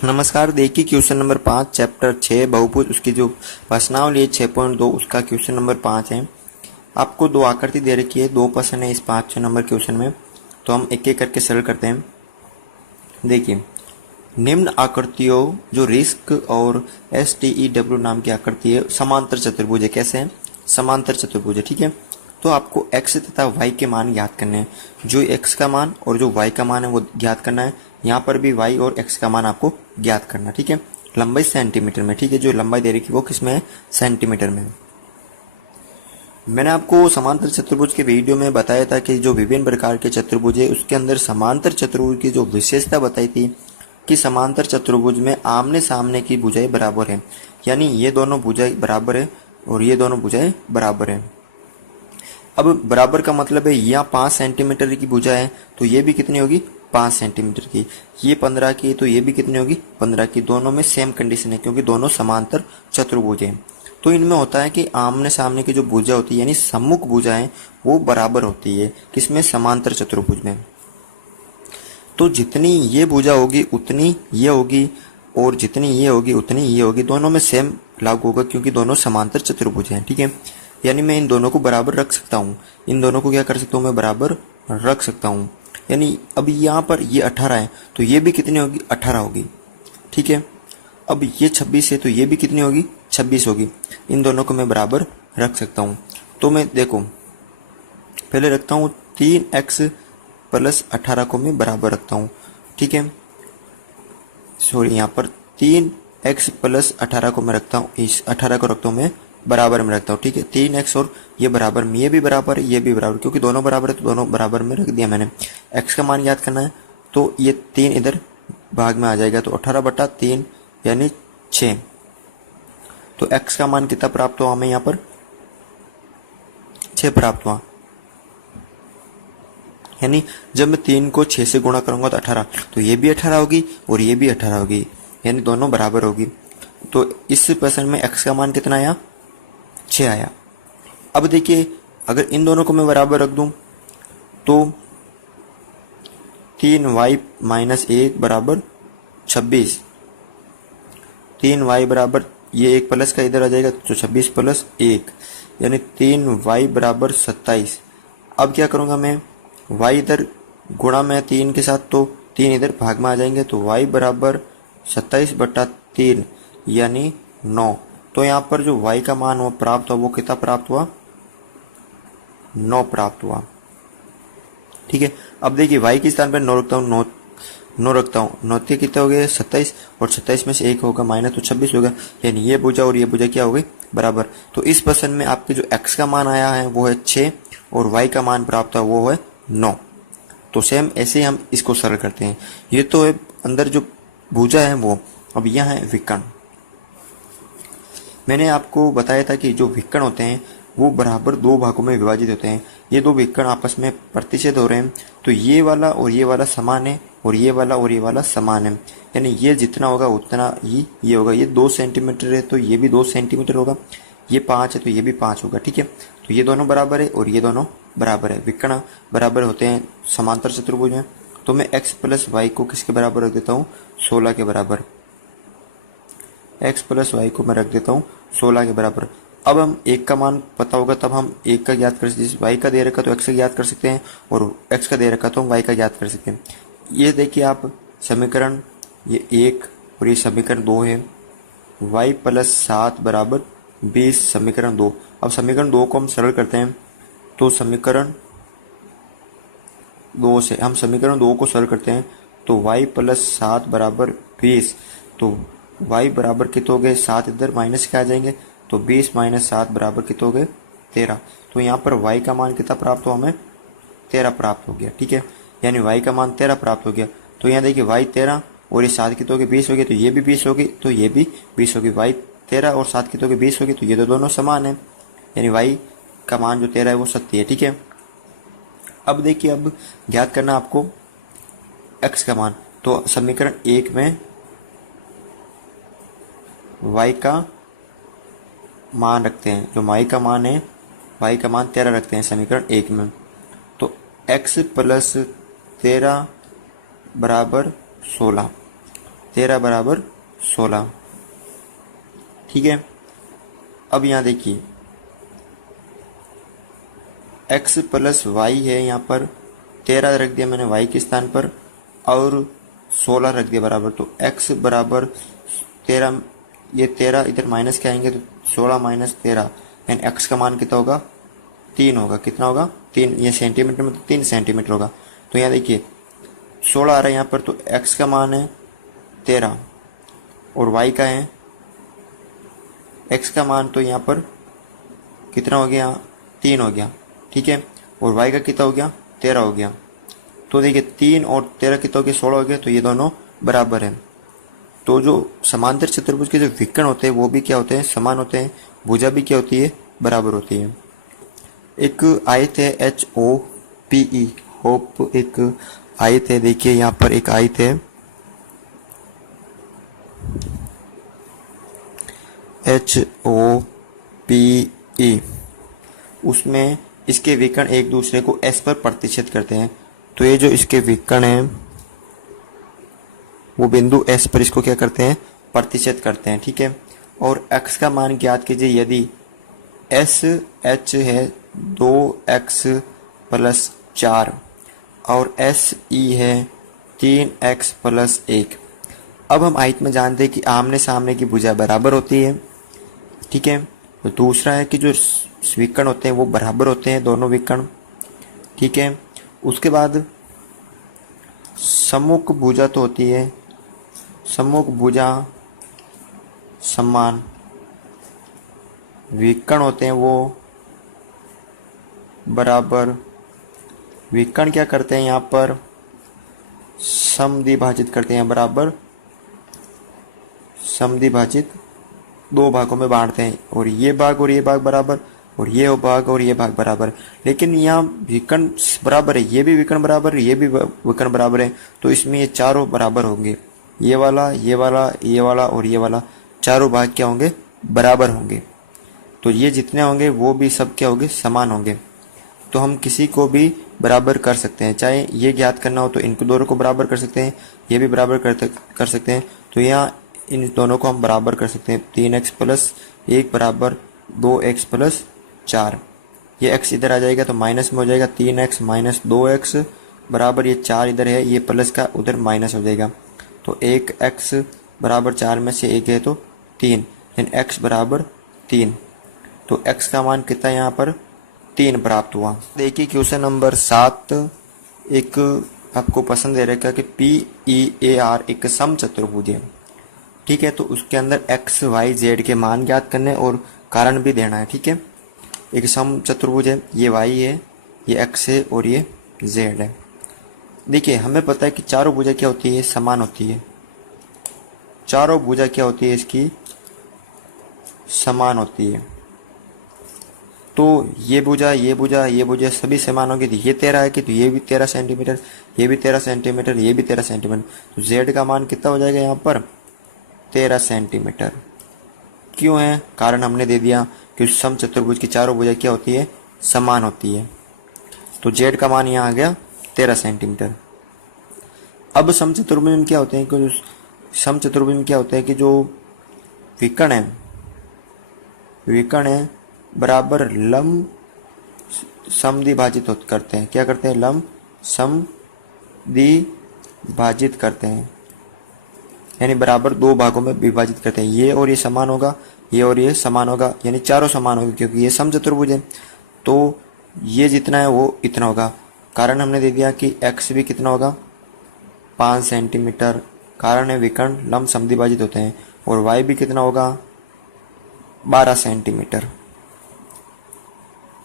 नमस्कार। देखिए question number 5 chapter 6 बहुभुज उसकी जो प्रश्नावली है 6.2 उसका क्वेश्चन नंबर 5 है। आपको दो आकृति दे रखी है, दो प्रश्न है इस 5 नंबर क्वेश्चन में, तो हम एक एक करके सरल करते हैं। देखिए निम्न आकृतियों जो रिस्क और STEW नाम की आकृति है समांतर चतुर्भुज है। कैसे है? समांतर चतुर्भुज है। ठीक है, तो आपको x तथा y के मान ज्ञात करने हैं। जो x का मान और जो y का मान है वो ज्ञात करना है। यहाँ पर भी y और x का मान आपको ज्ञात करना है। ठीक है, लंबाई सेंटीमीटर में। ठीक है, जो लंबाई दे रखी है वो किसमें है? सेंटीमीटर में। मैंने आपको समांतर चतुर्भुज के वीडियो में बताया था कि जो विभिन्न प्रकार के चतुर्भुज है उसके अंदर समांतर चतुर्भुज की जो विशेषता बताई थी कि समांतर चतुर्भुज में आमने सामने की भुजाएं बराबर है, यानी ये दोनों भुजाएं बराबर है और ये दोनों भुजाएं बराबर है। अब बराबर का मतलब है यहाँ 5 सेंटीमीटर की भुजा है तो ये भी कितनी होगी? 5 सेंटीमीटर की। ये 15 की तो ये भी कितनी होगी? 15 की। दोनों में सेम कंडीशन है क्योंकि दोनों समांतर चतुर्भुज हैं। तो इनमें होता है कि आमने सामने की जो भुजा होती है यानी सम्मुख भुजा है वो बराबर होती है। किसमें? समांतर चतुर्भुज में। तो जितनी ये भुजा होगी उतनी ये होगी और जितनी ये होगी उतनी ये होगी। दोनों में सेम लागू होगा क्योंकि दोनों समांतर चतुर्भुज हैं। ठीक है, यानी मैं इन दोनों को बराबर रख सकता हूँ। इन दोनों को क्या कर सकता हूँ? मैं बराबर रख सकता हूँ। यानी अब यहाँ पर ये 18 है तो ये भी कितनी होगी? 18 होगी। ठीक है, अब ये 26 है तो ये भी कितनी होगी? 26 होगी। इन दोनों को मैं बराबर रख सकता हूँ। तो मैं देखो पहले रखता हूँ 3x प्लस 18 को मैं बराबर रखता हूँ। ठीक है, सॉरी यहाँ पर 3x प्लस 18 को मैं रखता हूँ, इस 18 को रखता हूँ मैं बराबर में रखता हूँ। ठीक है, 3x और ये बराबर में, ये भी बराबर है ये भी बराबर, क्योंकि दोनों बराबर है तो दोनों बराबर में रख दिया मैंने। x का मान याद करना है तो ये 3 इधर भाग में आ जाएगा तो 18/3 यानी 6। तो x का मान कितना प्राप्त हुआ हमें? यहाँ पर 6 प्राप्त हुआ। यानी जब मैं 3 को 6 से गुणा करूंगा तो 18, तो ये भी 18 होगी और ये भी 18 होगी, यानी दोनों बराबर होगी। तो इस प्रश्न में x का मान कितना आया? 6 आया। अब देखिए अगर इन दोनों को मैं बराबर रख दूं तो 3y माइनस 1 बराबर 26। 3y बराबर ये एक प्लस का इधर आ जाएगा तो 26 प्लस 1 यानी 3y बराबर 27। अब क्या करूंगा मैं? y इधर गुणा में 3 के साथ तो 3 इधर भाग में आ जाएंगे तो y बराबर 27/3 यानी 9। तो यहाँ पर जो y का मान वो प्राप्त हुआ वो कितना प्राप्त हुआ? 9 प्राप्त हुआ। ठीक है, अब देखिए y के स्थान पर 9 रखता हूँ, 9 रखता हूँ, 9 के कितने हो गए? 27 और 27 में से 1 होगा माइनस तो 26 होगा, यानी ये भुजा और ये भुजा क्या हो गई? बराबर। तो इस प्रश्न में आपके जो x का मान आया है वो है 6 और y का मान प्राप्त हुआ वो है 9। तो सेम ऐसे ही हम इसको सरल करते हैं। ये तो है अंदर जो भुजा है वो। अब यहाँ है विकर्ण। मैंने आपको बताया था कि जो विकर्ण होते हैं वो बराबर दो भागों में विभाजित होते हैं। ये दो विकर्ण आपस में प्रतिच्छेद हो रहे हैं तो ये वाला और ये वाला समान है और ये वाला समान है, यानी ये जितना होगा उतना ही ये होगा। ये 2 सेंटीमीटर है तो ये भी 2 सेंटीमीटर होगा, ये 5 है तो ये भी 5 होगा। ठीक है, तो ये दोनों बराबर है और ये दोनों बराबर है। विकर्ण बराबर होते हैं समांतर चतुर्भुज में। तो मैं x प्लस वाई को किसके बराबर रख देता हूँ? 16 के बराबर। x प्लस वाई को मैं रख देता हूँ 16 के बराबर। अब हम एक का मान पता होगा तब हम एक का ज्ञात कर सकते हैं। y का दे रखा तो x का ज्ञात कर सकते हैं और x का दे रखा तो हम y का ज्ञात कर सकते हैं। ये देखिए आप समीकरण ये 1 और ये समीकरण 2 है। y प्लस 7 बराबर 20 समीकरण 2। अब समीकरण 2 को हम सरल करते हैं तो समीकरण 2 से हम समीकरण 2 को सरल करते हैं तो y प्लस 7 बराबर 20। तो y बराबर कितने हो गए? 7 इधर माइनस के आ जाएंगे तो 20 माइनस 7 बराबर कितने हो गए? 13। तो यहाँ पर y का मान कितना प्राप्त हुआ? हमें 13 प्राप्त हो गया। ठीक है, यानी y का मान 13 प्राप्त हो गया। तो यहाँ देखिए y 13 और ये 7 कितने हो गए? 20 हो गए, तो ये भी 20 होगी तो ये भी 20 होगी। y 13 और 7 कितने हो गए? 20 होगी, तो ये तो दोनों समान है, यानी y का मान जो 13 है वो सत्य है। ठीक है, अब देखिए अब ज्ञात करना आपको x का मान। तो समीकरण 1 में y का मान रखते हैं, जो y का मान है y का मान 13 रखते हैं समीकरण 1 में। तो x प्लस 13 बराबर 16 13 बराबर 16। ठीक है, अब यहाँ देखिए x प्लस वाई है, यहाँ पर 13 रख दिया मैंने y के स्थान पर और 16 रख दिया बराबर, तो x बराबर 13, ये 13 इधर माइनस के आएंगे तो 16 माइनस 13 यानी x का मान कितना होगा, 3 होगा। कितना होगा, 3। ये सेंटीमीटर में तो 3 सेंटीमीटर होगा। तो यहाँ देखिए 16 आ रहा है यहाँ पर, तो x का मान है 13 और y का है, x का मान तो यहाँ पर कितना हो गया, 3 हो गया। ठीक है, और y का कितना हो गया, 13 हो गया। तो देखिए 3 और 13 कितना हो गया, 16 हो गया। तो ये दोनों बराबर हैं। तो जो समांतर चतुर्भुज के जो विकर्ण होते हैं वो भी क्या होते हैं, समान होते हैं। भुजा भी क्या होती है, बराबर होती है। एक आयत है HOPE, होप एक आयत है। देखिए यहाँ पर एक आयत है HOPE, उसमें इसके विकर्ण एक दूसरे को S पर प्रतिच्छेद करते हैं। तो ये जो इसके विकर्ण हैं वो बिंदु S पर इसको क्या करते हैं, प्रतिच्छेद करते हैं। ठीक है, और x का मान ज्ञात कीजिए। यदि SH है 2x प्लस 4 और SE है 3x प्लस 1। अब हम आयत में जानते हैं कि आमने सामने की भुजा बराबर होती है। ठीक है, तो दूसरा है कि जो विकर्ण होते हैं वो बराबर होते हैं, दोनों विकर्ण। ठीक है, उसके बाद सम्मुख भुजा तो होती है, सम्मुख भुजा समान विकर्ण होते हैं वो बराबर। विकर्ण क्या करते हैं, यहाँ पर समद्विभाजित करते हैं, बराबर समद्विभाजित दो भागों में बांटते हैं, और ये भाग बराबर, और ये भाग और ये भाग बराबर। लेकिन यहाँ विकर्ण बराबर है, ये भी विकर्ण बराबर है, ये भी विकर्ण बराबर है, तो इसमें ये चारों बराबर होंगे। ये वाला, ये वाला, ये वाला और ये वाला, चारों भाग क्या होंगे, बराबर होंगे। तो ये जितने होंगे वो भी सब क्या होंगे, समान होंगे। तो हम किसी को भी बराबर कर सकते हैं, चाहे ये ज्ञात करना हो तो इनको दोनों को बराबर कर सकते हैं, ये भी बराबर कर सकते हैं। तो यहाँ इन दोनों को हम बराबर कर सकते हैं। 3x प्लस 1 बराबर 2x प्लस 4। ये x इधर आ जाएगा तो माइनस में हो जाएगा, 3x माइनस 2x बराबर ये 4 इधर है, ये प्लस का उधर माइनस हो जाएगा। तो 1x बराबर 4 में से 1 है तो 3, यानी x बराबर 3। तो x का मान कितना यहाँ पर, 3 प्राप्त हुआ। देखिए क्वेश्चन नंबर 7 एक आपको पसंद दे रखा कि PEAR एक समचतुर्भुज है। ठीक है, तो उसके अंदर x y z के मान ज्ञात करने और कारण भी देना है। ठीक है, एक समचतुर्भुज है, ये y है, ये x है और ये z है। देखिए हमें पता है कि चारों भुजा क्या होती है, समान होती है। चारों भुजा क्या होती है, इसकी समान होती है। तो ये भुजा, ये भुजा, ये भुजा सभी समान होंगे। तो ये 13 है कि तो ये भी 13 सेंटीमीटर, ये भी 13 सेंटीमीटर, ये भी 13 सेंटीमीटर। तो z का मान कितना हो जाएगा यहाँ पर, 13 सेंटीमीटर। क्यों है, कारण हमने दे दिया कि समचतुर्भुज की चारों भुजा क्या होती है, समान होती है। तो z का मान यहाँ आ गया 13 सेंटीमीटर। अब समचतुर्भुज में क्या होते हैं कि समचतुर्भुज में क्या होता है कि जो विकर्ण है बराबर लंब समद्विभाजित करते हैं। क्या करते हैं, लंब समद्विभाजित करते हैं, यानी बराबर दो भागों में विभाजित करते हैं। ये और ये समान होगा, ये और ये समान होगा, यानी चारों समान होगा क्योंकि ये समचतुर्भुज है। तो ये जितना है वो इतना होगा। कारण हमने दे दिया कि x भी कितना होगा, 5 सेंटीमीटर। कारण है विकर्ण लंब समद्विभाजित होते हैं। और y भी कितना होगा, 12 सेंटीमीटर।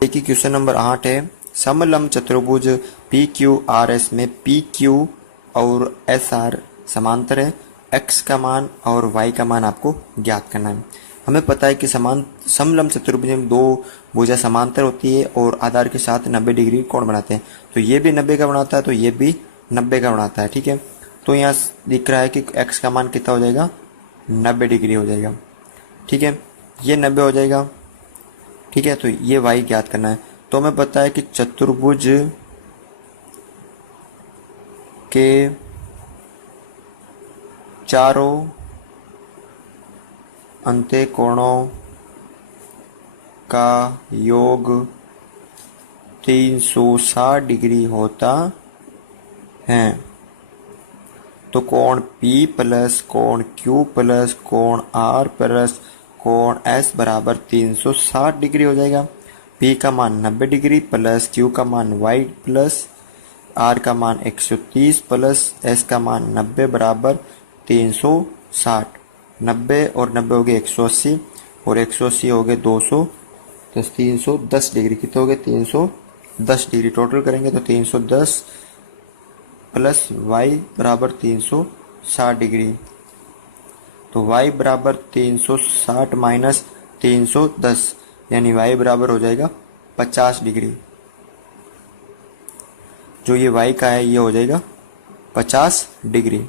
देखिए क्वेश्चन नंबर 8 है, समलंब चतुर्भुज PQRS में PQ और SR समांतर है। x का मान और y का मान आपको ज्ञात करना है। हमें पता है कि समलंब चतुर्भुज में दो भुजा समांतर होती है और आधार के साथ 90 डिग्री कोण बनाते हैं। तो ये भी 90 का बनाता है, तो ये भी 90 का बनाता है। ठीक है, तो यहाँ दिख रहा है कि x का मान कितना हो जाएगा, 90 डिग्री हो जाएगा। ठीक है, ये 90 हो जाएगा। ठीक है, तो ये y ज्ञात करना है। तो हमें पता है कि चतुर्भुज के चारों अंत्यकोणों का योग 360 डिग्री होता है। तो कोण P प्लस कोण Q प्लस कोण R प्लस कोण S बराबर 360 डिग्री हो जाएगा। P का मान 90 डिग्री प्लस Q का मान Y प्लस R का मान 130 प्लस S का मान 90 बराबर 360। 90 और 90 हो गए 180 और 180 हो गए 200, तो 310 डिग्री। कितने हो गए 310 डिग्री। टोटल करेंगे तो 310 प्लस y बराबर 360 डिग्री। तो y बराबर 360 माइनस 310 यानी y बराबर हो जाएगा 50 डिग्री। जो ये y का है ये हो जाएगा 50 डिग्री।